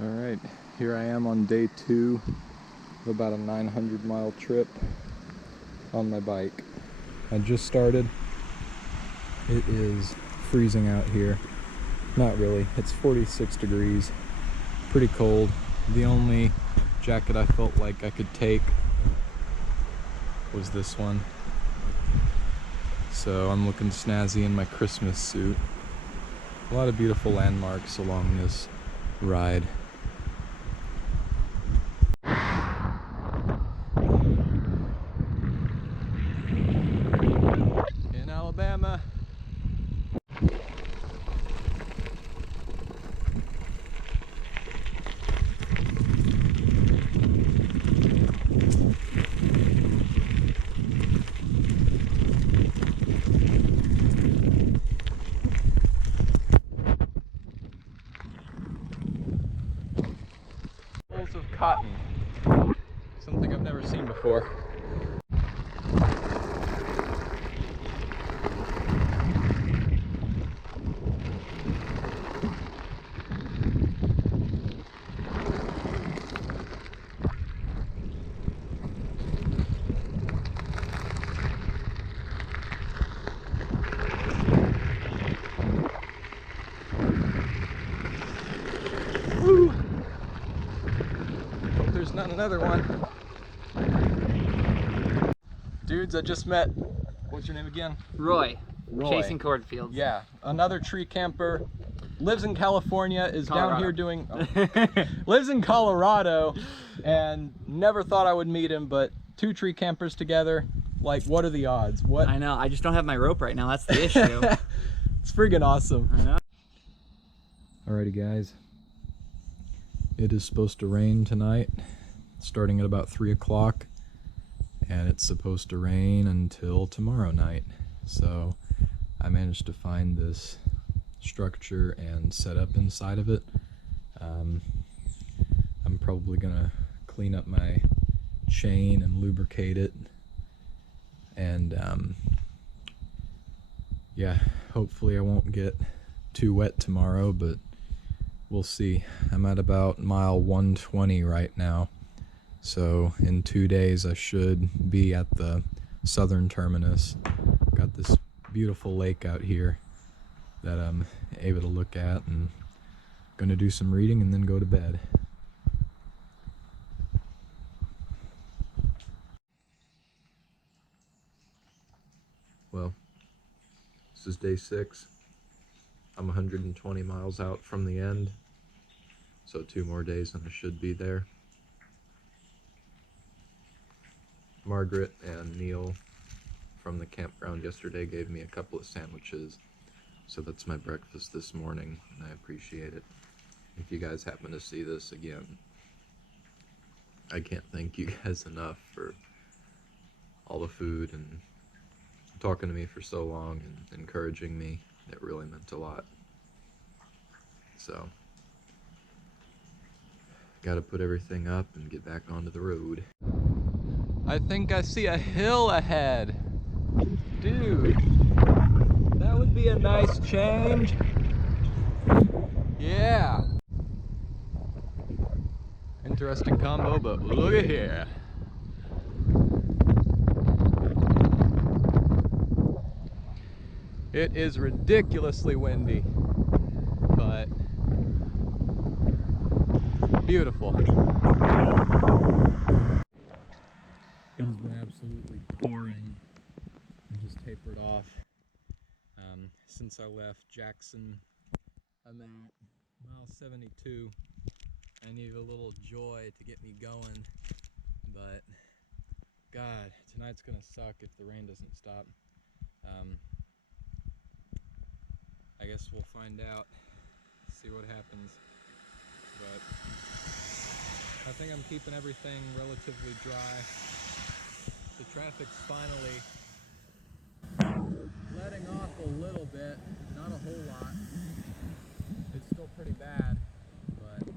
Alright, here I am on day 2 of about a 900-mile trip on my bike. I just started. It is freezing out here. Not really, it's 46 degrees. Pretty cold. The only jacket I felt like I could take was this one. So I'm looking snazzy in my Christmas suit. A lot of beautiful landmarks along this ride. In Alabama. Of cotton, something I've never seen before. Woo! There's not another one. Dudes I just met. What's your name again? Roy. Chasing Roy. cornfields. Yeah, another tree camper. Lives in California, is Colorado. down here doing... lives in Colorado, and never thought I would meet him, but 2 tree campers together, like, what are the odds? What? I know, I just don't have my rope right now, that's the issue. It's friggin' awesome. I know. Alrighty guys, it is supposed to rain tonight, starting at about 3 o'clock, and it's supposed to rain until tomorrow night. So I managed to find this structure and set up inside of it. I'm probably gonna clean up my chain and lubricate it, and yeah, hopefully I won't get too wet tomorrow, but we'll see. I'm at about mile 120 right now, so in 2 days I should be at the southern terminus. Got this beautiful lake out here that I'm able to look at, and gonna do some reading and then go to bed. Well, this is day 6. I'm 120 miles out from the end, so 2 more days and I should be there. Margaret and Neil from the campground yesterday gave me a couple of sandwiches, so that's my breakfast this morning, and I appreciate it. If you guys happen to see this again, I can't thank you guys enough for all the food and talking to me for so long and encouraging me. It really meant a lot. So, gotta put everything up and get back onto the road. I think I see a hill ahead. Dude, that would be a nice change. Yeah. Interesting combo, but look at here. It is ridiculously windy, but beautiful. It has been absolutely pouring and just tapered off. Since I left Jackson, I'm at mile 72. I need a little joy to get me going, but God, tonight's gonna suck if the rain doesn't stop. I guess we'll find out, see what happens, but I think I'm keeping everything relatively dry. The traffic's finally letting off a little bit, not a whole lot. It's still pretty bad, but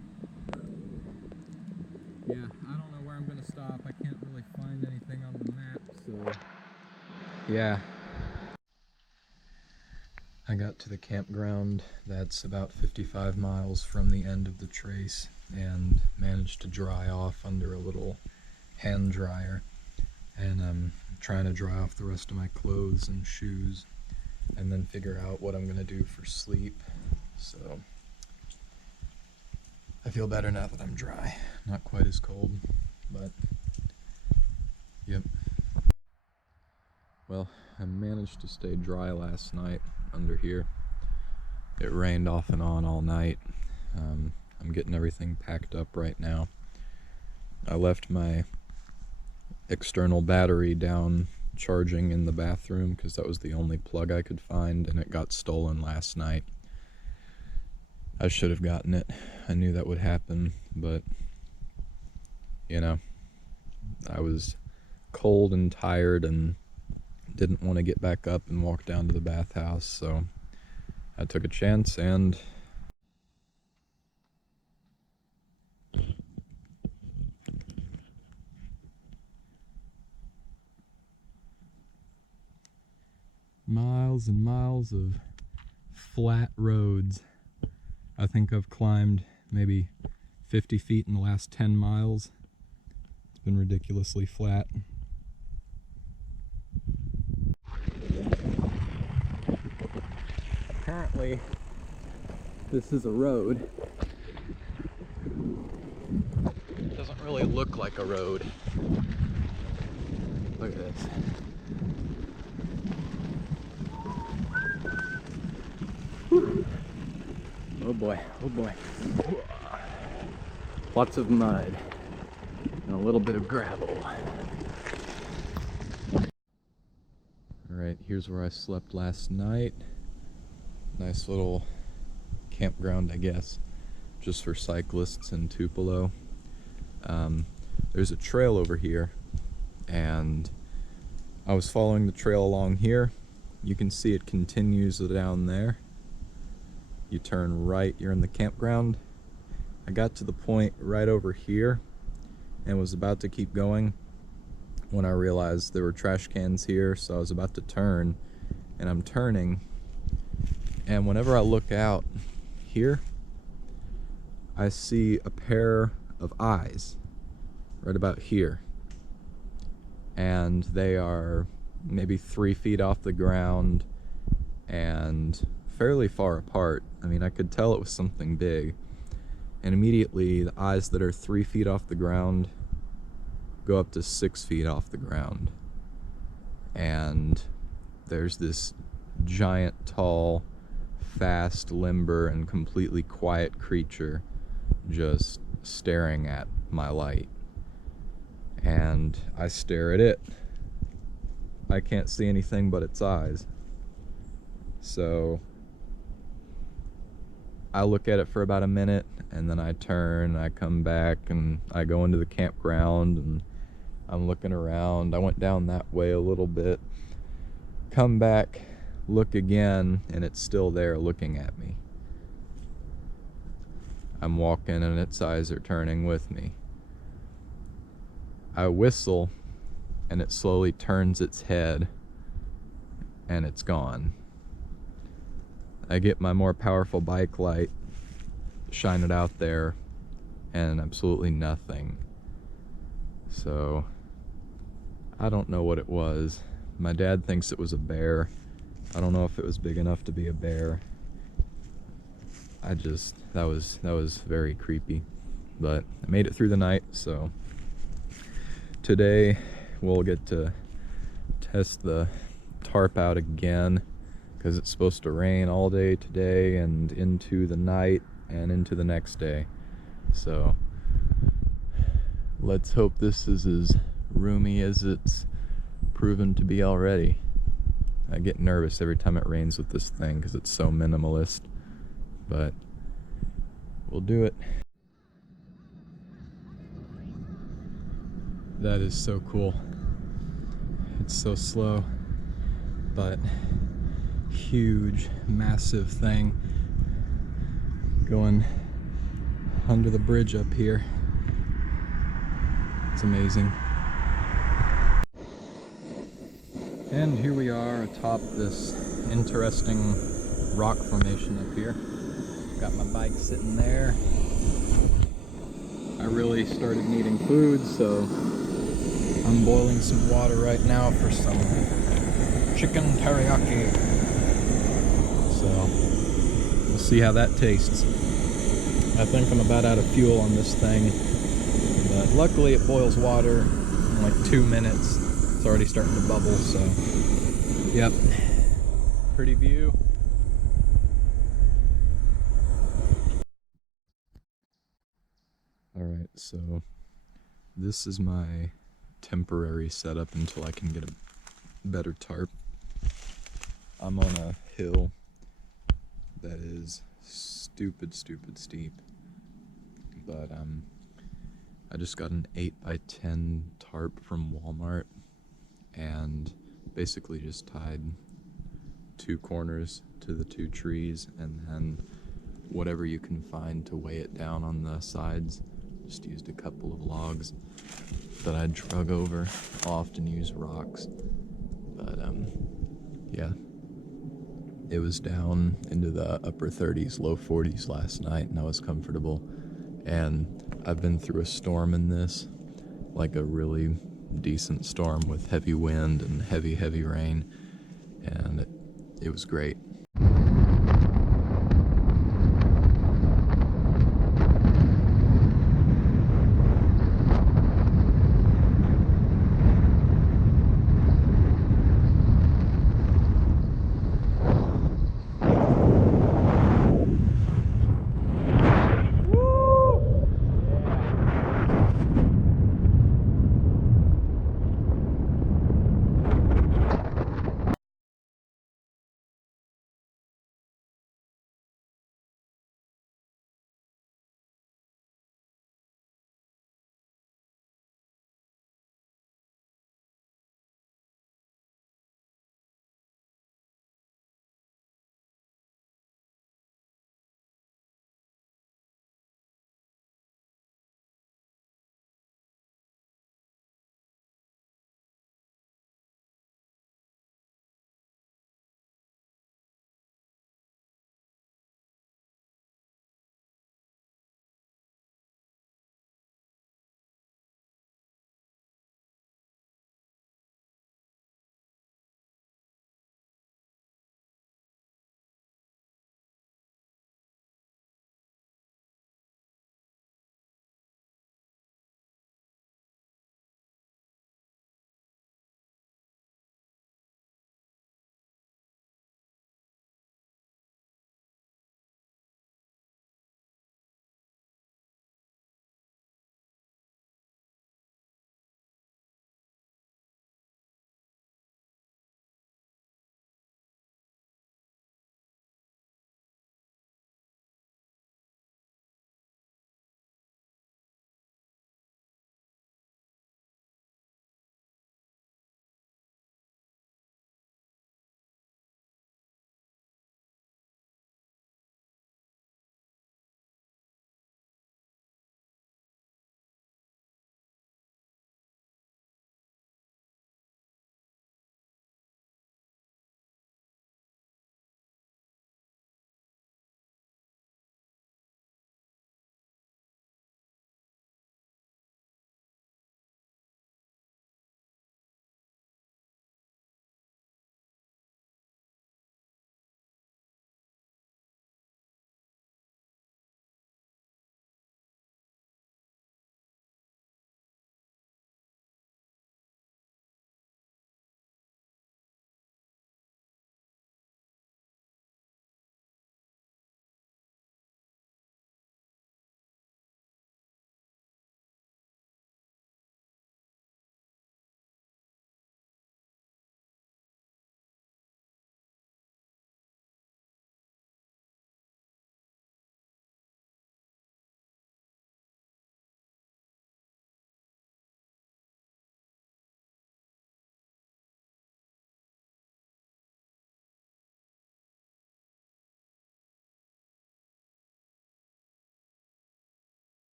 yeah, I don't know where I'm gonna stop. I can't really find anything on the map, so yeah. I got to the campground that's about 55 miles from the end of the trace, and managed to dry off under a little hand dryer. And I'm trying to dry off the rest of my clothes and shoes and then figure out what I'm gonna do for sleep. So I feel better now that I'm dry. Not quite as cold, but yep. Well, I managed to stay dry last night under here. It rained off and on all night. I'm getting everything packed up right now. I left my external battery down charging in the bathroom because that was the only plug I could find, and it got stolen last night. I should have gotten it. I knew that would happen, but you know, I was cold and tired and didn't want to get back up and walk down to the bathhouse, so I took a chance and miles and miles of flat roads. I think I've climbed maybe 50 feet in the last 10 miles. It's been ridiculously flat. Apparently, this is a road. It doesn't really look like a road. Look at this. Whew. Oh boy, oh boy. Lots of mud and a little bit of gravel. Alright, here's where I slept last night. Nice little campground, I guess, just for cyclists in Tupelo. There's a trail over here, and I was following the trail along here. You can see it continues down there. You turn right, you're in the campground. I got to the point right over here and was about to keep going when I realized there were trash cans here, so I was about to turn, and I'm turning, and whenever I look out here, I see a pair of eyes right about here, and they are maybe 3 feet off the ground and fairly far apart. I mean, I could tell it was something big, and immediately the eyes that are 3 feet off the ground go up to 6 feet off the ground, and there's this giant, tall, fast, limber, and completely quiet creature just staring at my light, and I stare at it. I can't see anything but its eyes, so I look at it for about a minute, and then I turn, I come back, and I go into the campground, and I'm looking around. I went down that way a little bit, come back, look again, and it's still there looking at me. I'm walking, and its eyes are turning with me. I whistle, and it slowly turns its head, and it's gone. I get my more powerful bike light, shine it out there, and absolutely nothing. So I don't know what it was. My dad thinks it was a bear. I don't know if it was big enough to be a bear. That was very creepy. But I made it through the night, so today we'll get to test the tarp out again, because it's supposed to rain all day today and into the night and into the next day. So let's hope this is as roomy as it's proven to be already. I get nervous every time it rains with this thing because it's so minimalist, but we'll do it. That is so cool. It's so slow, but huge, massive thing going under the bridge up here. It's amazing. And here we are atop this interesting rock formation up here. Got my bike sitting there. really started needing food, so I'm boiling some water right now for some chicken teriyaki. So we'll see how that tastes. I think I'm about out of fuel on this thing, but luckily it boils water in like 2 minutes. It's already starting to bubble, so yep. Pretty view. Alright, so this is my temporary setup until I can get a better tarp. I'm on a hill that is stupid steep, but I just got an 8x10 tarp from Walmart and basically just tied 2 corners to the 2 trees and then whatever you can find to weigh it down on the sides. Just used a couple of logs that I drug over. I'll often use rocks, but yeah. It was down into the upper 30s, low 40s last night, and I was comfortable. And I've been through a storm in this, like a really decent storm with heavy wind and heavy rain, and it was great.